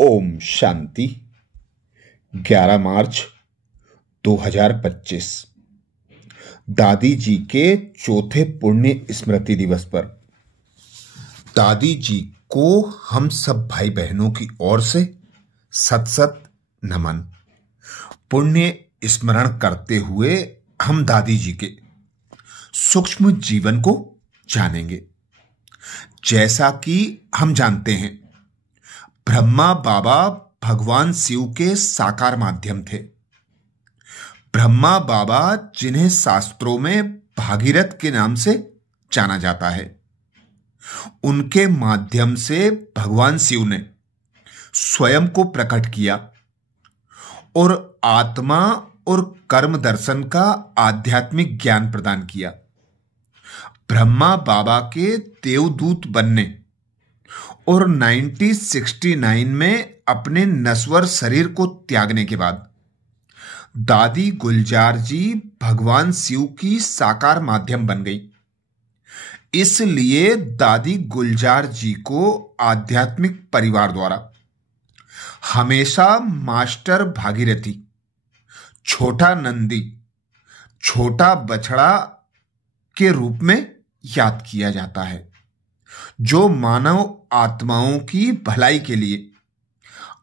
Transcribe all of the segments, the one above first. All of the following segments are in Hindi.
ओम शांति। 11 मार्च 2025 दादी जी के चौथे पुण्य स्मृति दिवस पर दादी जी को हम सब भाई बहनों की ओर से सत सत नमन। पुण्य स्मरण करते हुए हम दादी जी के सूक्ष्म जीवन को जानेंगे। जैसा कि हम जानते हैं, ब्रह्मा बाबा भगवान शिव के साकार माध्यम थे। ब्रह्मा बाबा, जिन्हें शास्त्रों में भागीरथ के नाम से जाना जाता है, उनके माध्यम से भगवान शिव ने स्वयं को प्रकट किया और आत्मा और कर्म दर्शन का आध्यात्मिक ज्ञान प्रदान किया। ब्रह्मा बाबा के देवदूत बनने और 1969 में अपने नश्वर शरीर को त्यागने के बाद दादी गुलजार जी भगवान शिव की साकार माध्यम बन गई। इसलिए दादी गुलजार जी को आध्यात्मिक परिवार द्वारा हमेशा मास्टर भागीरथी, छोटा नंदी, छोटा बछड़ा के रूप में याद किया जाता है, जो मानव आत्माओं की भलाई के लिए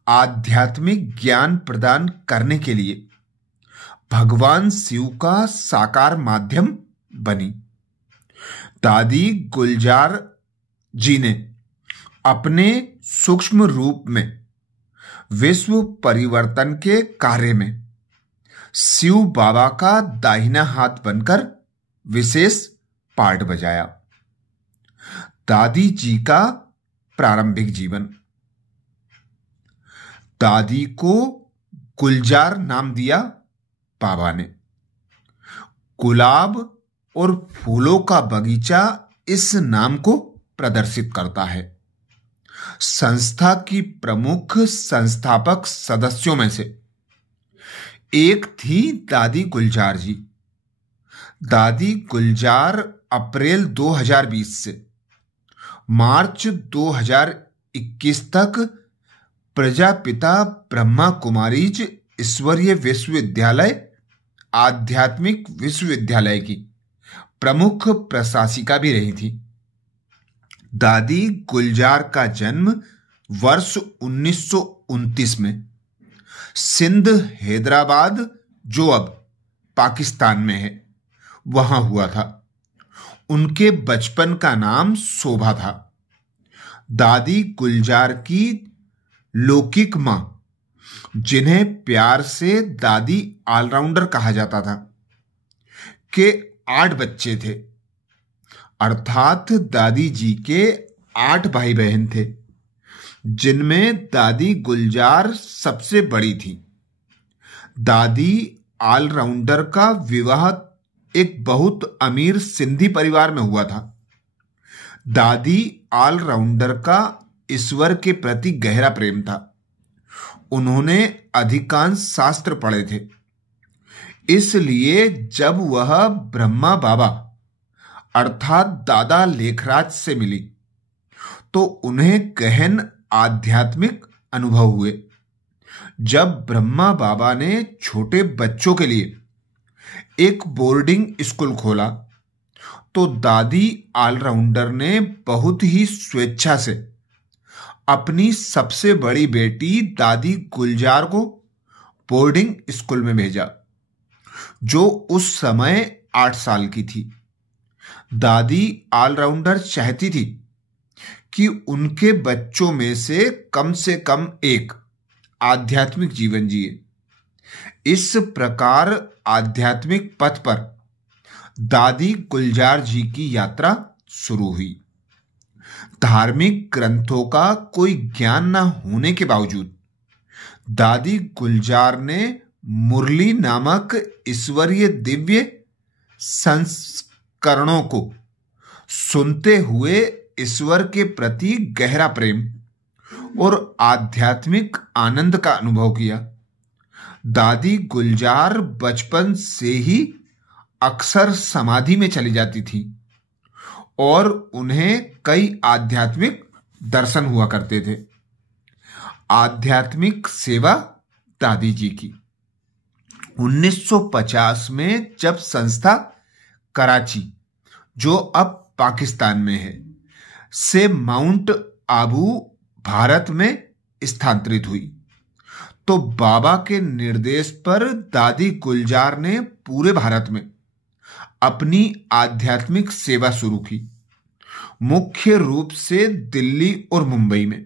आध्यात्मिक ज्ञान प्रदान करने के लिए भगवान शिव का साकार माध्यम बनी। दादी गुलजार जी ने अपने सूक्ष्म रूप में विश्व परिवर्तन के कार्य में शिव बाबा का दाहिना हाथ बनकर विशेष पार्ट बजाया। दादी जी का प्रारंभिक जीवन। दादी को गुलजार नाम दिया बाबा ने। गुलाब और फूलों का बगीचा इस नाम को प्रदर्शित करता है। संस्था की प्रमुख संस्थापक सदस्यों में से एक थी दादी गुलजार जी। दादी गुलजार अप्रैल 2020 से मार्च 2021 तक प्रजापिता ब्रह्मा कुमारीज ईश्वरीय विश्वविद्यालय आध्यात्मिक विश्वविद्यालय की प्रमुख प्रशासिका भी रही थी। दादी गुलजार का जन्म वर्ष 1929 में सिंध हैदराबाद, जो अब पाकिस्तान में है, वहां हुआ था। उनके बचपन का नाम शोभा था। दादी गुलजार की लौकिक मां, जिन्हें प्यार से दादी ऑलराउंडर कहा जाता था, के 8 बच्चे थे। अर्थात दादी जी के 8 भाई बहन थे, जिनमें दादी गुलजार सबसे बड़ी थी। दादी ऑलराउंडर का विवाह एक बहुत अमीर सिंधी परिवार में हुआ था। दादी ऑलराउंडर का ईश्वर के प्रति गहरा प्रेम था। उन्होंने अधिकांश शास्त्र पढ़े थे। इसलिए जब वह ब्रह्मा बाबा अर्थात दादा लेखराज से मिली तो उन्हें गहन आध्यात्मिक अनुभव हुए। जब ब्रह्मा बाबा ने छोटे बच्चों के लिए एक बोर्डिंग स्कूल खोला तो दादी ऑलराउंडर ने बहुत ही स्वेच्छा से अपनी सबसे बड़ी बेटी दादी गुलजार को बोर्डिंग स्कूल में भेजा, जो उस समय 8 साल की थी। दादी ऑलराउंडर चाहती थी कि उनके बच्चों में से कम एक आध्यात्मिक जीवन जिए। इस प्रकार आध्यात्मिक पथ पर दादी गुलजार जी की यात्रा शुरू हुई। धार्मिक ग्रंथों का कोई ज्ञान न होने के बावजूद दादी गुलजार ने मुरली नामक ईश्वरीय दिव्य संस्करणों को सुनते हुए ईश्वर के प्रति गहरा प्रेम और आध्यात्मिक आनंद का अनुभव किया। दादी गुलजार बचपन से ही अक्सर समाधि में चली जाती थी और उन्हें कई आध्यात्मिक दर्शन हुआ करते थे। आध्यात्मिक सेवा दादी जी की। 1950 में जब संस्था कराची, जो अब पाकिस्तान में है, से माउंट आबू भारत में स्थानांतरित हुई, तो बाबा के निर्देश पर दादी गुलजार ने पूरे भारत में अपनी आध्यात्मिक सेवा शुरू की। मुख्य रूप से दिल्ली और मुंबई में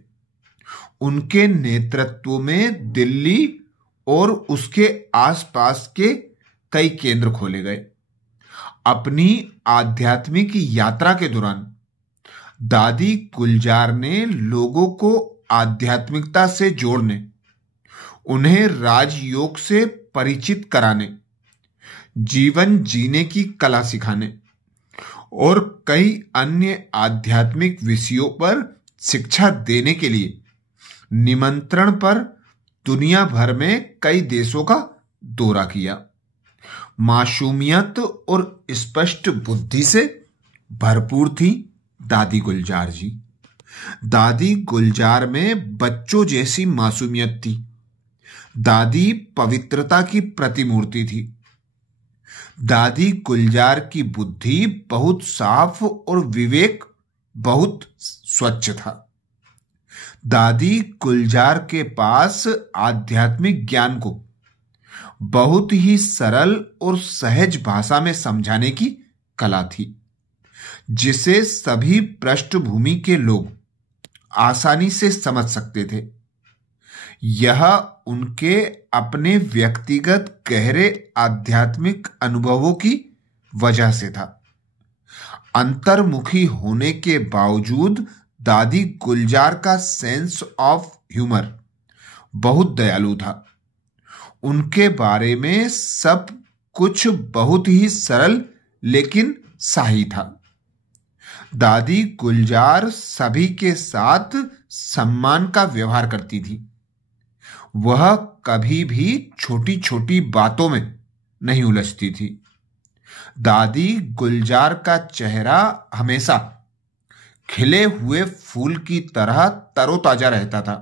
उनके नेतृत्व में दिल्ली और उसके आसपास के कई केंद्र खोले गए। अपनी आध्यात्मिक यात्रा के दौरान दादी गुलजार ने लोगों को आध्यात्मिकता से जोड़ने, उन्हें राजयोग से परिचित कराने, जीवन जीने की कला सिखाने और कई अन्य आध्यात्मिक विषयों पर शिक्षा देने के लिए निमंत्रण पर दुनिया भर में कई देशों का दौरा किया। मासूमियत और स्पष्ट बुद्धि से भरपूर थी दादी गुलजार जी। दादी गुलजार में बच्चों जैसी मासूमियत थी। दादी पवित्रता की प्रतिमूर्ति थी। दादी गुलजार की बुद्धि बहुत साफ और विवेक बहुत स्वच्छ था। दादी गुलजार के पास आध्यात्मिक ज्ञान को बहुत ही सरल और सहज भाषा में समझाने की कला थी, जिसे सभी पृष्ठभूमि के लोग आसानी से समझ सकते थे। यह उनके अपने व्यक्तिगत गहरे आध्यात्मिक अनुभवों की वजह से था। अंतर्मुखी होने के बावजूद दादी गुलजार का सेंस ऑफ ह्यूमर बहुत दयालु था। उनके बारे में सब कुछ बहुत ही सरल लेकिन सही था। दादी गुलजार सभी के साथ सम्मान का व्यवहार करती थी। वह कभी भी छोटी छोटी बातों में नहीं उलझती थी। दादी गुलजार का चेहरा हमेशा खिले हुए फूल की तरह तरोताजा रहता था।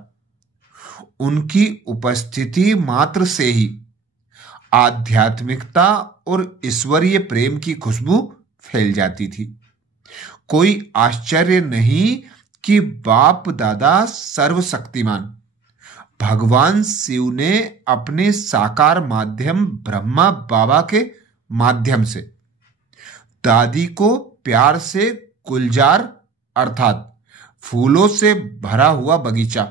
उनकी उपस्थिति मात्र से ही आध्यात्मिकता और ईश्वरीय प्रेम की खुशबू फैल जाती थी। कोई आश्चर्य नहीं कि बाप दादा सर्वशक्तिमान भगवान शिव ने अपने साकार माध्यम ब्रह्मा बाबा के माध्यम से दादी को प्यार से गुलजार अर्थात फूलों से भरा हुआ बगीचा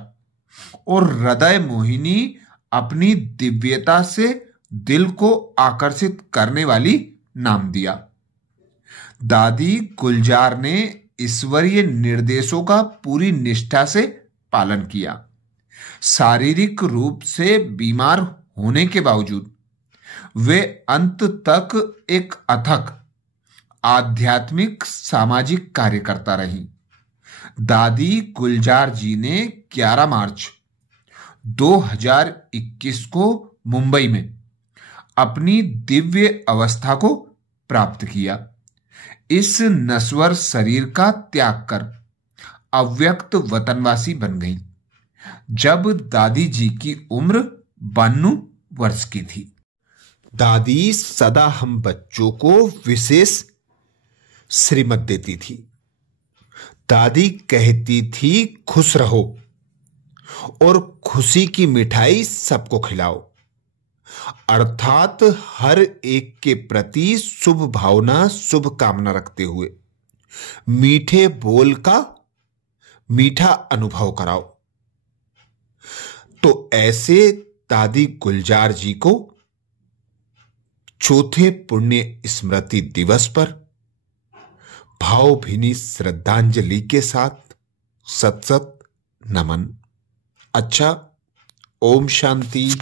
और हृदय मोहिनी अपनी दिव्यता से दिल को आकर्षित करने वाली नाम दिया। दादी गुलजार ने ईश्वरीय निर्देशों का पूरी निष्ठा से पालन किया। शारीरिक रूप से बीमार होने के बावजूद वे अंत तक एक अथक आध्यात्मिक सामाजिक कार्यकर्ता रही। दादी गुलजार जी ने 11 मार्च 2021 को मुंबई में अपनी दिव्य अवस्था को प्राप्त किया। इस नश्वर शरीर का त्याग कर अव्यक्त वतनवासी बन गई जब दादी जी की उम्र 92 वर्ष की थी। दादी सदा हम बच्चों को विशेष श्रीमत देती थी। दादी कहती थी खुश रहो और खुशी की मिठाई सबको खिलाओ, अर्थात हर एक के प्रति शुभ भावना शुभ कामना रखते हुए मीठे बोल का मीठा अनुभव कराओ। तो ऐसे दादी गुलजार जी को चौथे पुण्य स्मृति दिवस पर भावभीनी श्रद्धांजलि के साथ सत सत नमन। अच्छा, ओम शांति।